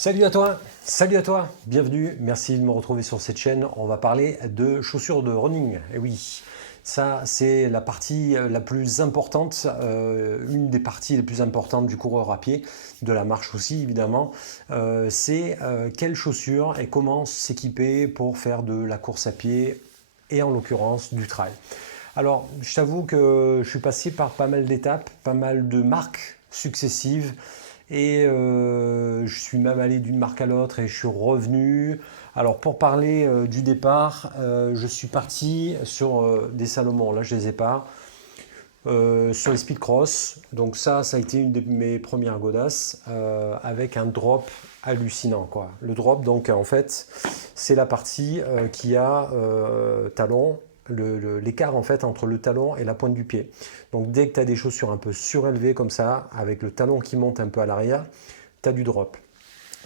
Salut à toi, bienvenue, merci de me retrouver sur cette chaîne. On va parler de chaussures de running. Et oui, ça c'est la partie la plus importante, une des parties les plus importantes du coureur à pied, de la marche aussi évidemment. C'est quelles chaussures et comment s'équiper pour faire de la course à pied et en l'occurrence du trail. Alors, je t'avoue que je suis passé par pas mal d'étapes, pas mal de marques successives et je suis même allé d'une marque à l'autre et je suis revenu. Alors, pour parler du départ, je suis parti sur des Salomon, là je les ai pas, sur les speed cross. Donc ça a été une de mes premières godasses avec un drop hallucinant quoi. Le drop donc en fait c'est la partie qui a talon, l'écart en fait entre le talon et la pointe du pied. Donc dès que tu as des chaussures un peu surélevées comme ça, avec le talon qui monte un peu à l'arrière, tu as du drop.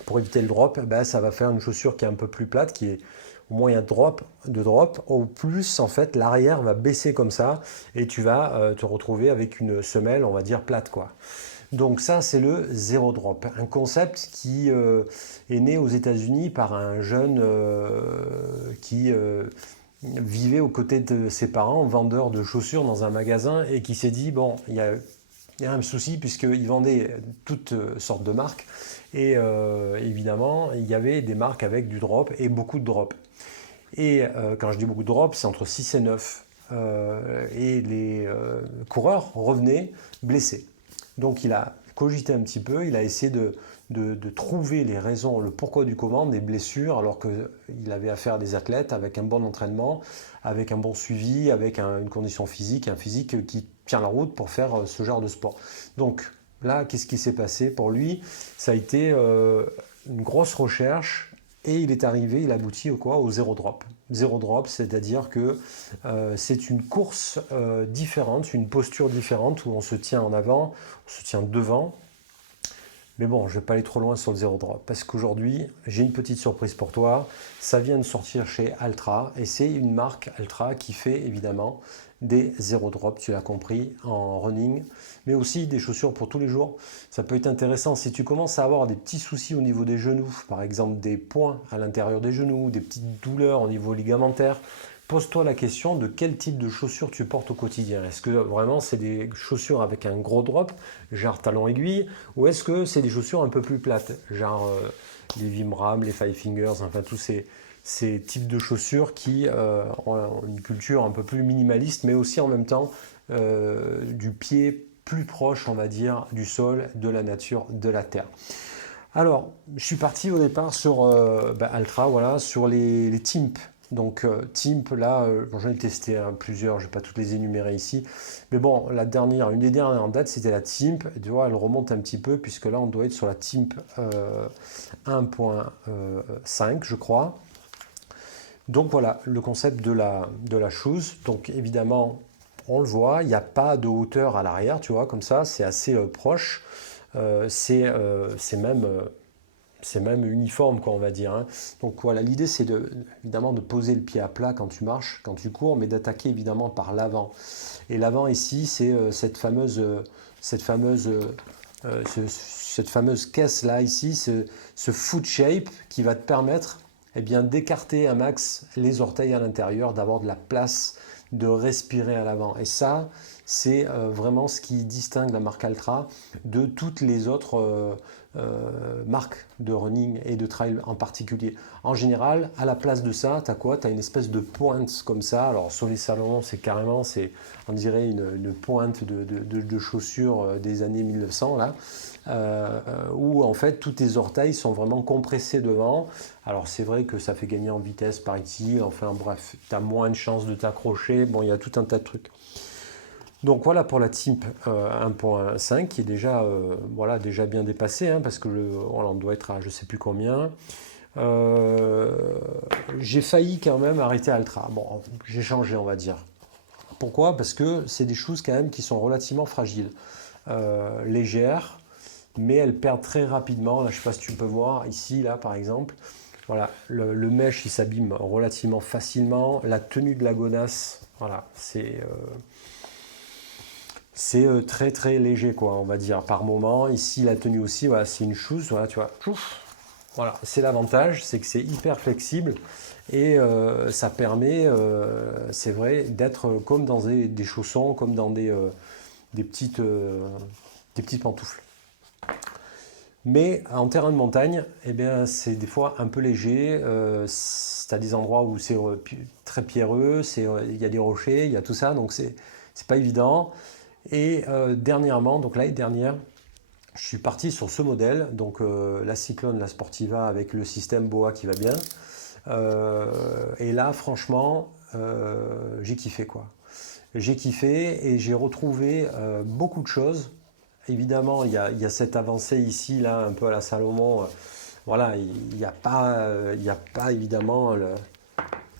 Pour éviter le drop, ben, ça va faire une chaussure qui est un peu plus plate, qui est au moins il y a de drop, au plus en fait l'arrière va baisser comme ça et tu vas te retrouver avec une semelle, on va dire plate quoi. Donc ça c'est le zéro drop, un concept qui est né aux États-Unis par un jeune qui vivait aux côtés de ses parents, vendeur de chaussures dans un magasin et qui s'est dit bon il y a un souci puisqu'il vendait toutes sortes de marques et évidemment il y avait des marques avec du drop et beaucoup de drop. Et quand je dis beaucoup de drop, c'est entre 6 et 9. Et les coureurs revenaient blessés. Donc il a cogité un petit peu, il a essayé de trouver les raisons, le pourquoi du comment des blessures, alors qu'il avait affaire à des athlètes avec un bon entraînement, avec un bon suivi, avec une condition physique, un physique qui tient la route pour faire ce genre de sport. Donc là, qu'est-ce qui s'est passé pour lui? Ça a été une grosse recherche et il est arrivé, il aboutit au quoi? Au zéro drop. Zéro drop, c'est-à-dire que c'est une course différente, une posture différente où on se tient en avant, on se tient devant. Mais bon, je ne vais pas aller trop loin sur le zéro drop parce qu'aujourd'hui, j'ai une petite surprise pour toi. Ça vient de sortir chez Altra et c'est une marque Altra qui fait évidemment des zéro drop, tu l'as compris, en running, mais aussi des chaussures pour tous les jours. Ça peut être intéressant si tu commences à avoir des petits soucis au niveau des genoux, par exemple des points à l'intérieur des genoux, des petites douleurs au niveau ligamentaire. Pose-toi la question de quel type de chaussures tu portes au quotidien. Est-ce que vraiment c'est des chaussures avec un gros drop, genre talon aiguille, ou est-ce que c'est des chaussures un peu plus plates, genre les Vimram, les Five Fingers, enfin tous ces types de chaussures qui ont une culture un peu plus minimaliste, mais aussi en même temps du pied plus proche, on va dire, du sol, de la nature, de la terre. Alors, je suis parti au départ sur Altra, voilà, sur les Timp. Donc Timp, là, bon, j'en ai testé plusieurs, je ne vais pas toutes les énumérer ici. Mais bon, une des dernières en date, c'était la Timp. Tu vois, elle remonte un petit peu, puisque là, on doit être sur la Timp 1.5, je crois. Donc voilà, le concept de la chose. Donc évidemment, on le voit, il n'y a pas de hauteur à l'arrière, tu vois, comme ça, c'est assez proche. C'est même c'est même uniforme, quoi, on va dire, hein. Donc voilà, l'idée c'est évidemment de poser le pied à plat quand tu marches, quand tu cours, mais d'attaquer évidemment par l'avant. Et l'avant ici, c'est cette fameuse, cette fameuse caisse là ici, ce foot shape qui va te permettre eh bien, d'écarter un max les orteils à l'intérieur, d'avoir de la place, de respirer à l'avant. Et ça, c'est vraiment ce qui distingue la marque Altra de toutes les autres marques de running et de trail en particulier. En général, à la place de ça, tu as quoi? Tu as une espèce de pointe comme ça. Alors sur les salons, c'est carrément, on dirait une pointe de chaussures des années 1900 là. Où en fait tous tes orteils sont vraiment compressés devant. Alors c'est vrai que ça fait gagner en vitesse par ici, enfin bref, tu as moins de chances de t'accrocher, bon il y a tout un tas de trucs. Donc voilà pour la Timp 1.5 qui est déjà, voilà, déjà bien dépassée, hein, parce que on doit être à je sais plus combien. Euh, j'ai failli quand même arrêter Altra. Bon, j'ai changé on va dire. Pourquoi? Parce que c'est des choses quand même qui sont relativement fragiles, légères, mais elles perdent très rapidement. Là, je ne sais pas si tu peux voir ici, là par exemple. Voilà, le mesh il s'abîme relativement facilement. La tenue de la godasse, voilà, c'est très très léger quoi, on va dire par moment. Ici la tenue aussi, voilà, c'est une chose, voilà, tu vois, pouf. Voilà, c'est l'avantage, c'est que c'est hyper flexible et ça permet, c'est vrai, d'être comme dans des chaussons, comme dans des petites pantoufles. Mais en terrain de montagne, eh bien, c'est des fois un peu léger. Tu as des endroits où c'est très pierreux, il y a des rochers, il y a tout ça, donc c'est pas évident. Et dernièrement, donc l'année dernière, je suis parti sur ce modèle, donc la Cyclone, la Sportiva avec le système BOA qui va bien. Et là, franchement, j'ai kiffé quoi. J'ai kiffé et j'ai retrouvé beaucoup de choses. Évidemment, il y a cette avancée ici, là, un peu à la Salomon. Voilà, il n'y a pas évidemment,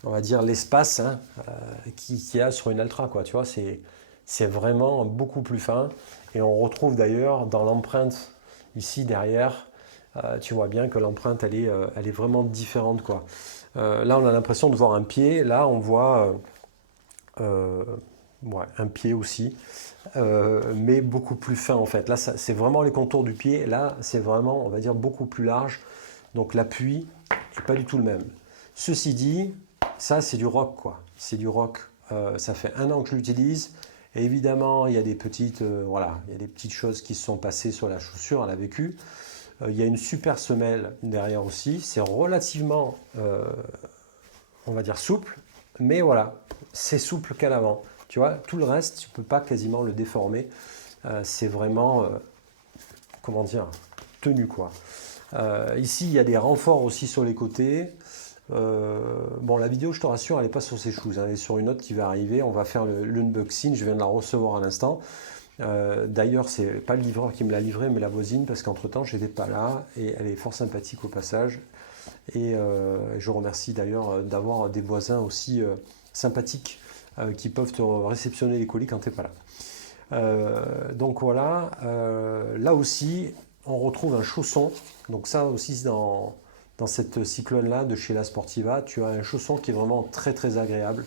on va dire, l'espace hein, qu'il y a sur une Altra, quoi. Tu vois, c'est vraiment beaucoup plus fin. Et on retrouve d'ailleurs dans l'empreinte ici derrière, tu vois bien que l'empreinte, elle est vraiment différente, quoi. Là, on a l'impression de voir un pied. Là, on voit ouais, un pied aussi. Mais beaucoup plus fin en fait. Là, c'est vraiment les contours du pied. Là, c'est vraiment, on va dire, beaucoup plus large. Donc l'appui n'est pas du tout le même. Ceci dit, ça c'est du rock quoi. C'est du rock. Ça fait 1 an que je l'utilise. Et évidemment, il y a des petites, voilà, il y a des petites choses qui se sont passées sur la chaussure, elle a vécu. Il y a une super semelle derrière aussi. C'est relativement, on va dire, souple. Mais voilà, c'est souple qu'à l'avant. Tu vois, tout le reste, tu ne peux pas quasiment le déformer. C'est vraiment, comment dire, tenu quoi. Ici, il y a des renforts aussi sur les côtés. Bon, la vidéo, je te rassure, elle n'est pas sur ces choses. Elle est sur une autre qui va arriver. On va faire l'unboxing. Je viens de la recevoir à l'instant. D'ailleurs, c'est pas le livreur qui me l'a livré, mais la voisine, parce qu'entre-temps, je n'étais pas là. Et elle est fort sympathique au passage. Et je remercie d'ailleurs d'avoir des voisins aussi sympathiques qui peuvent te réceptionner les colis quand tu n'es pas là. Donc voilà, là aussi, on retrouve un chausson. Donc ça aussi, dans cette cyclone-là de chez La Sportiva, tu as un chausson qui est vraiment très très agréable.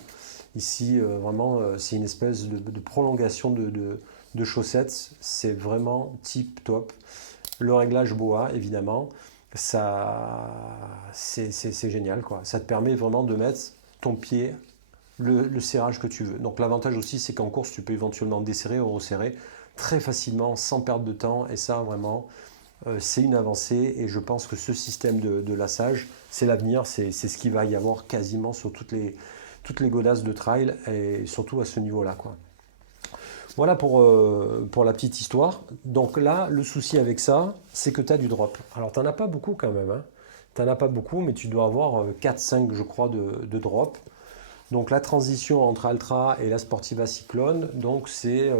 Ici, vraiment, c'est une espèce de prolongation de chaussettes. C'est vraiment tip top. Le réglage BOA, évidemment, ça, c'est génial, quoi. Ça te permet vraiment de mettre ton pied le serrage que tu veux. Donc l'avantage aussi, c'est qu'en course, tu peux éventuellement desserrer ou resserrer très facilement, sans perdre de temps. Et ça, vraiment, c'est une avancée. Et je pense que ce système de lassage, c'est l'avenir. C'est ce qu'il va y avoir quasiment sur toutes les godasses de trail, et surtout à ce niveau-là, quoi. Voilà pour la petite histoire. Donc là, le souci avec ça, c'est que tu as du drop. Alors, tu n'en as pas beaucoup quand même. Hein. Tu n'en as pas beaucoup, mais tu dois avoir 4-5, je crois, de drop. Donc la transition entre Altra et la Sportiva Cyclone, donc c'est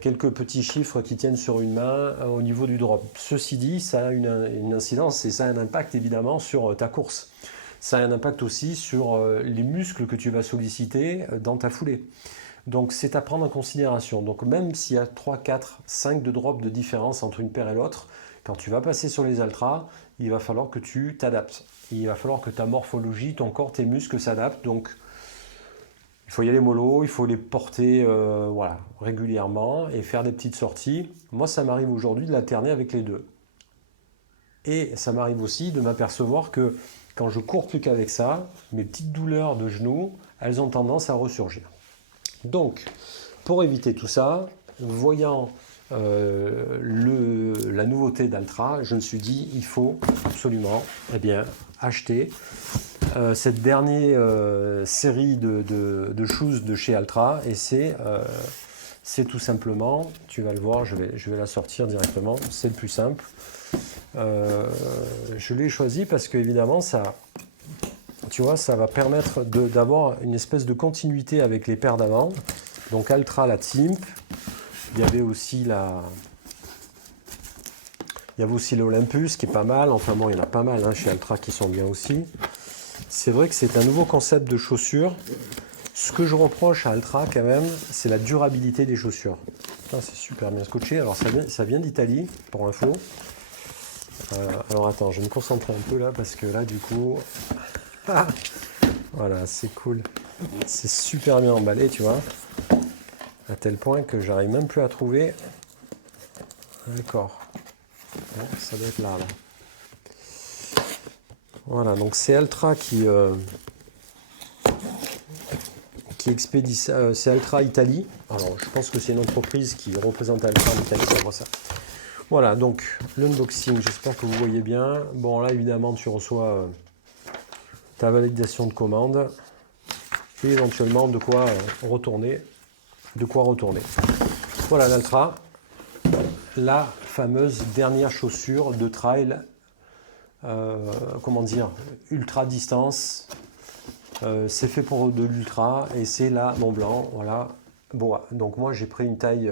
quelques petits chiffres qui tiennent sur une main au niveau du drop. Ceci dit, ça a une incidence et ça a un impact évidemment sur ta course. Ça a un impact aussi sur les muscles que tu vas solliciter dans ta foulée. Donc c'est à prendre en considération. Donc même s'il y a 3, 4, 5 de drop de différence entre une paire et l'autre, quand tu vas passer sur les Altra, il va falloir que tu t'adaptes. Il va falloir que ta morphologie, ton corps, tes muscles s'adaptent. Donc il faut y aller mollo, il faut les porter voilà, régulièrement et faire des petites sorties. Moi, ça m'arrive aujourd'hui de l'alterner avec les deux. Et ça m'arrive aussi de m'apercevoir que quand je cours plus qu'avec ça, mes petites douleurs de genoux, elles ont tendance à ressurgir. Donc, pour éviter tout ça, voyant la nouveauté d'Altra, je me suis dit, il faut absolument acheter cette dernière série de shoes de chez Altra. Et c'est tout simplement, tu vas le voir, je vais la sortir directement, c'est le plus simple. Je l'ai choisi parce que évidemment ça, tu vois, ça va permettre d'avoir une espèce de continuité avec les paires d'avant. Donc Altra, la Timp, il y avait aussi l'Olympus qui est pas mal. Enfin bon, il y en a pas mal hein, chez Altra qui sont bien aussi. C'est vrai que c'est un nouveau concept de chaussures. Ce que je reproche à Altra quand même, c'est la durabilité des chaussures. C'est super bien scotché. Alors ça vient d'Italie, pour info. Alors attends, je vais me concentrer un peu là parce que là du coup, voilà, c'est cool. C'est super bien emballé, tu vois. À tel point que j'arrive même plus à trouver. D'accord. Bon, ça doit être là, là. Voilà, donc c'est Altra qui expédie ça. C'est Altra Italie. Alors, je pense que c'est une entreprise qui représente Altra en Italie, ça voit ça. Voilà, donc l'unboxing, j'espère que vous voyez bien. Bon, là, évidemment, tu reçois ta validation de commande et éventuellement de quoi retourner. Voilà l'Altra, la fameuse dernière chaussure de trail, comment dire, ultra distance. C'est fait pour de l'ultra et c'est la Mont Blanc, voilà. Bon, donc moi j'ai pris une taille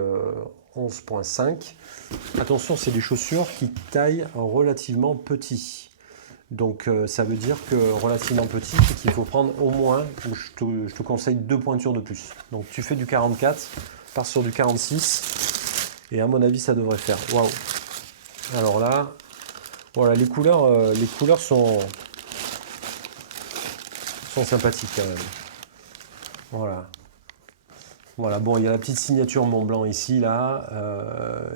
11.5. Attention, c'est des chaussures qui taillent relativement petit. Donc ça veut dire que relativement petit, c'est qu'il faut prendre au moins, je te conseille 2 pointures de plus. Donc tu fais du 44, pars sur du 46, et à mon avis ça devrait faire. Waouh! Alors là, voilà, les couleurs sont sympathiques quand même. Voilà. Voilà, bon, il y a la petite signature Mont Blanc ici, là.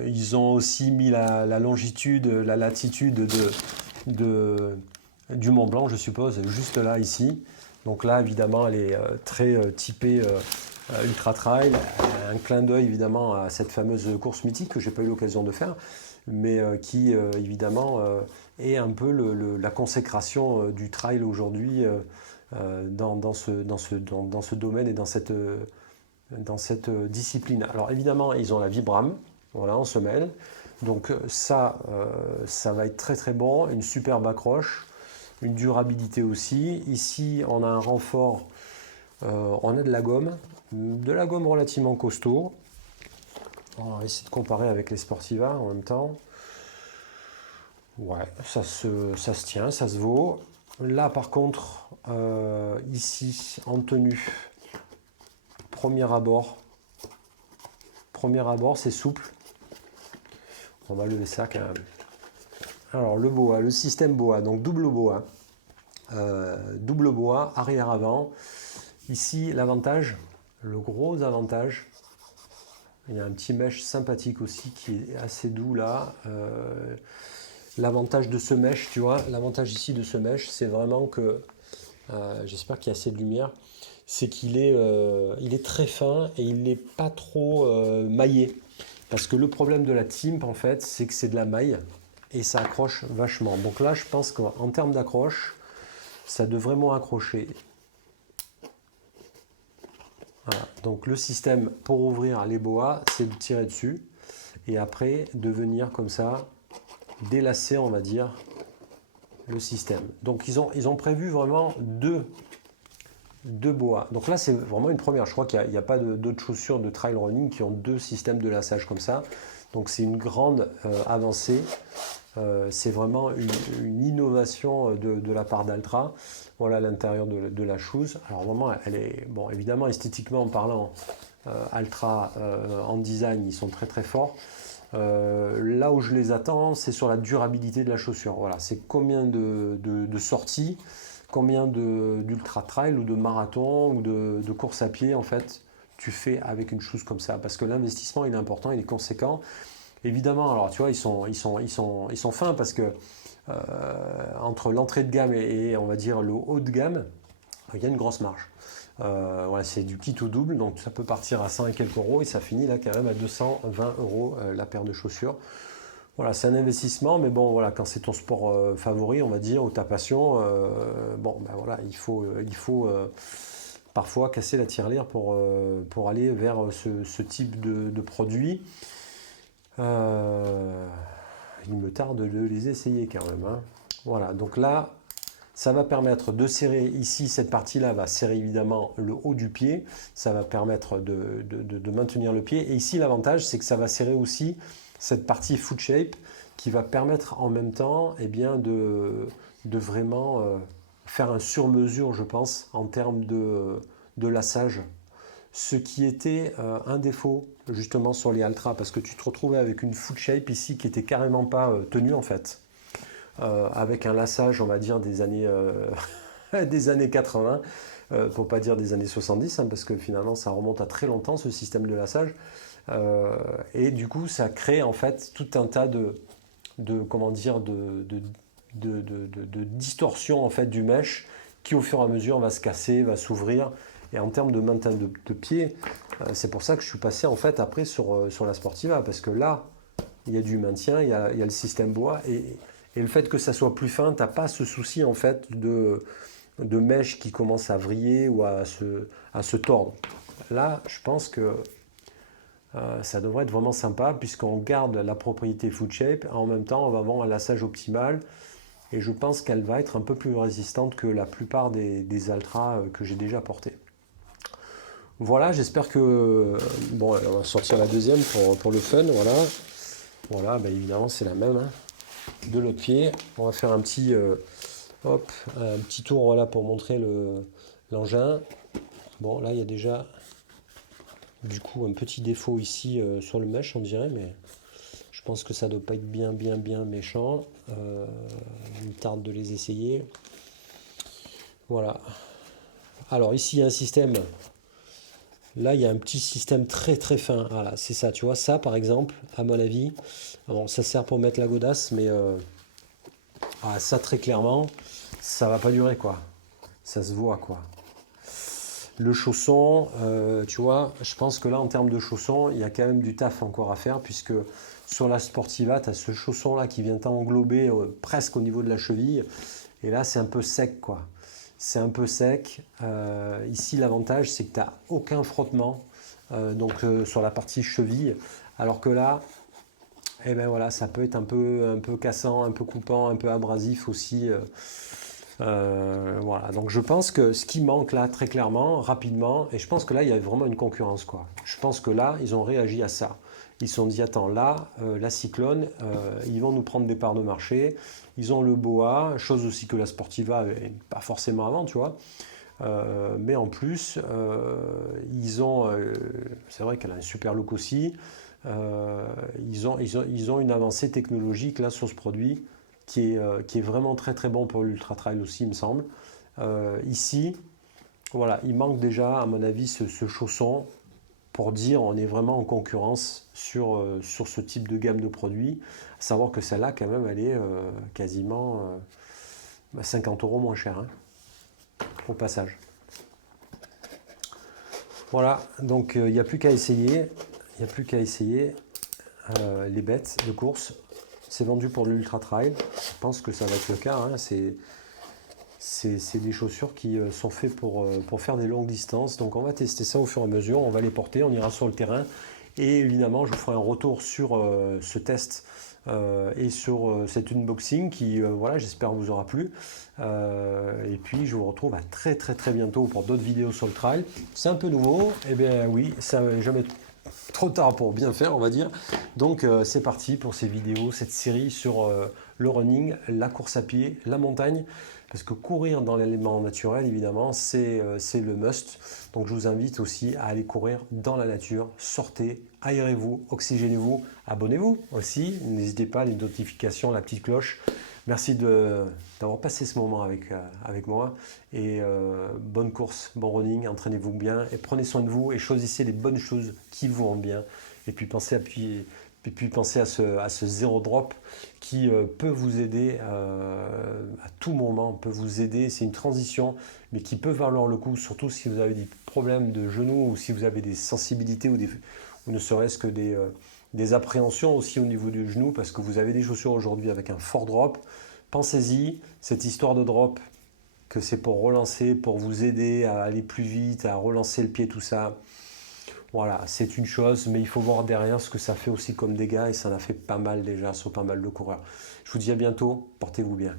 Ils ont aussi mis la longitude, la latitude du Mont Blanc, je suppose, juste là, ici. Donc là, évidemment, elle est très typée Ultra Trail. Un clin d'œil, évidemment, à cette fameuse course mythique que j'ai pas eu l'occasion de faire, mais qui, évidemment, est un peu la consécration du trail aujourd'hui dans ce domaine et dans cette discipline. Alors évidemment, ils ont la Vibram, voilà, en semelle. Donc ça va être très très bon, une superbe accroche, une durabilité aussi. Ici, on a un renfort, on a de la gomme relativement costaud. On va essayer de comparer avec les Sportiva en même temps. Ouais, ça se tient, ça se vaut. Là par contre, ici en tenue, premier abord, c'est souple. On va lever ça quand même. Alors le BOA, le système BOA, donc double BOA, arrière-avant. Ici l'avantage, le gros avantage, il y a un petit mesh sympathique aussi qui est assez doux là. L'avantage de ce mesh, tu vois, l'avantage ici de ce mesh, c'est vraiment que, j'espère qu'il y a assez de lumière, c'est qu'il est très fin et il n'est pas trop maillé. Parce que le problème de la Timp, en fait, c'est que c'est de la maille et ça accroche vachement. Donc là, je pense qu'en termes d'accroche, ça devrait vraiment accrocher. Voilà. Donc le système pour ouvrir les boas, c'est de tirer dessus et après de venir comme ça délasser, on va dire, le système. Donc ils ont prévu vraiment deux boas. Donc là, c'est vraiment une première. Je crois qu'il n'y a pas d'autres chaussures de trail running qui ont 2 systèmes de lassage comme ça. Donc c'est une grande avancée. C'est vraiment une innovation de la part d'Altra. Voilà l'intérieur de la chose. Alors vraiment, elle est, bon, évidemment, esthétiquement parlant, Altra en design, ils sont très très forts. Là où je les attends, c'est sur la durabilité de la chaussure. Voilà, c'est combien de sorties, combien d'ultra trail ou de marathon ou de course à pied en fait tu fais avec une chose comme ça. Parce que l'investissement il est important, il est conséquent. Évidemment, alors tu vois, ils sont fins parce que entre l'entrée de gamme et on va dire le haut de gamme, il y a une grosse marge. Voilà, c'est du kit au double, donc ça peut partir à 100 et quelques euros et ça finit là quand même à 220 euros la paire de chaussures. Voilà, c'est un investissement, mais bon, voilà, quand c'est ton sport favori, on va dire, ou ta passion, bon, ben voilà, il faut parfois casser la tirelire pour aller vers ce type de produit. Il me tarde de les essayer quand même, hein. Voilà, donc là, ça va permettre de serrer ici, cette partie-là va serrer évidemment le haut du pied, ça va permettre de maintenir le pied. Et ici, l'avantage, c'est que ça va serrer aussi cette partie foot shape qui va permettre en même temps eh bien, de vraiment faire un sur-mesure, je pense, en termes de lassage. Ce qui était un défaut justement sur les Altra, parce que tu te retrouvais avec une foot shape ici qui était carrément pas tenue en fait. Avec un lassage, on va dire, des années, des années 80, pour pas dire des années 70, hein, parce que finalement ça remonte à très longtemps ce système de lassage. Et du coup, ça crée en fait tout un tas comment dire, de distorsion en fait du mesh qui au fur et à mesure va se casser, va s'ouvrir. Et en termes de maintien de pied, c'est pour ça que je suis passé en fait après sur la Sportiva, parce que là, il y a du maintien, il y a le système bois, et le fait que ça soit plus fin, tu n'as pas ce souci en fait de mèche qui commence à vriller ou à se tordre. Là, je pense que ça devrait être vraiment sympa, puisqu'on garde la propriété foot shape, en même temps on va avoir un lassage optimal, et je pense qu'elle va être un peu plus résistante que la plupart des Altra que j'ai déjà portés. Voilà, j'espère que... Bon, on va sortir la deuxième pour le fun, voilà. Voilà, bah évidemment c'est la même, hein. De l'autre pied, on va faire un petit, hop, un petit tour, voilà, pour montrer l'engin. Bon, là il y a déjà du coup un petit défaut ici sur le mesh, on dirait, mais je pense que ça doit pas être bien méchant. Il me tarde de les essayer. Voilà. Alors ici il y a un système. Là, il y a un petit système très fin. Voilà, c'est ça, tu vois. Ça, par exemple, à mon avis, bon, ça sert pour mettre la godasse, mais ça, très clairement, ça va pas durer, quoi. Ça se voit, quoi. Le chausson, tu vois, je pense que là, en termes de chausson, il y a quand même du taf encore à faire, puisque sur la Sportiva, tu as ce chausson-là qui vient t'englober presque au niveau de la cheville. Et là, c'est un peu sec, quoi. C'est un peu sec. Ici, l'avantage, c'est que tu n'as aucun frottement sur la partie cheville. Alors que là, eh ben voilà, ça peut être un peu cassant, un peu coupant, un peu abrasif aussi. Voilà. Donc je pense que ce qui manque là, très clairement, rapidement, et je pense que là, il y a vraiment une concurrence, quoi. Je pense que là, ils ont réagi à ça. Ils se sont dit, attends, là, la Cyclone, ils vont nous prendre des parts de marché. Ils ont le Boa, chose aussi que la Sportiva, et pas forcément avant, tu vois. Mais en plus, c'est vrai qu'elle a un super look aussi. Ils ont une avancée technologique là sur ce produit qui est vraiment très bon pour l'ultra trail aussi, il me semble. Ici, voilà, il manque déjà, à mon avis, ce chausson pour dire on est vraiment en concurrence sur ce type de gamme de produits. À savoir que celle-là, quand même, elle est quasiment 50 € moins chère, hein, au passage. Voilà, donc il n'y a plus qu'à essayer. Il n'y a plus qu'à essayer les bêtes de course. C'est vendu pour l'ultra trail. Je pense que ça va être le cas, hein. C'est des chaussures qui sont faites pour faire des longues distances. Donc on va tester ça au fur et à mesure. On va les porter, on ira sur le terrain. Et évidemment, je vous ferai un retour sur ce test et sur cet unboxing qui, voilà, j'espère vous aura plu. Et puis je vous retrouve à très bientôt pour d'autres vidéos sur le trail. C'est un peu nouveau. Eh bien oui, ça va jamais trop tard pour bien faire, on va dire. Donc c'est parti pour ces vidéos, cette série sur le running, la course à pied, la montagne. Parce que courir dans l'élément naturel, évidemment, c'est le must. Donc je vous invite aussi à aller courir dans la nature. Sortez, aérez-vous, oxygénez-vous, abonnez-vous aussi. N'hésitez pas, les notifications, la petite cloche. Merci d'avoir passé ce moment avec moi. Et bonne course, bon running, entraînez-vous bien et prenez soin de vous et choisissez les bonnes choses qui vous rendent bien. Et puis pensez à ce zéro drop qui peut vous aider à tout moment, peut vous aider. C'est une transition, mais qui peut valoir le coup, surtout si vous avez des problèmes de genoux ou si vous avez des sensibilités ou ne serait-ce que des appréhensions aussi au niveau du genou parce que vous avez des chaussures aujourd'hui avec un fort drop. Pensez-y, cette histoire de drop, que c'est pour relancer, pour vous aider à aller plus vite, à relancer le pied, tout ça. Voilà, c'est une chose, mais il faut voir derrière ce que ça fait aussi comme dégâts et ça en a fait pas mal déjà sur pas mal de coureurs. Je vous dis à bientôt, portez-vous bien.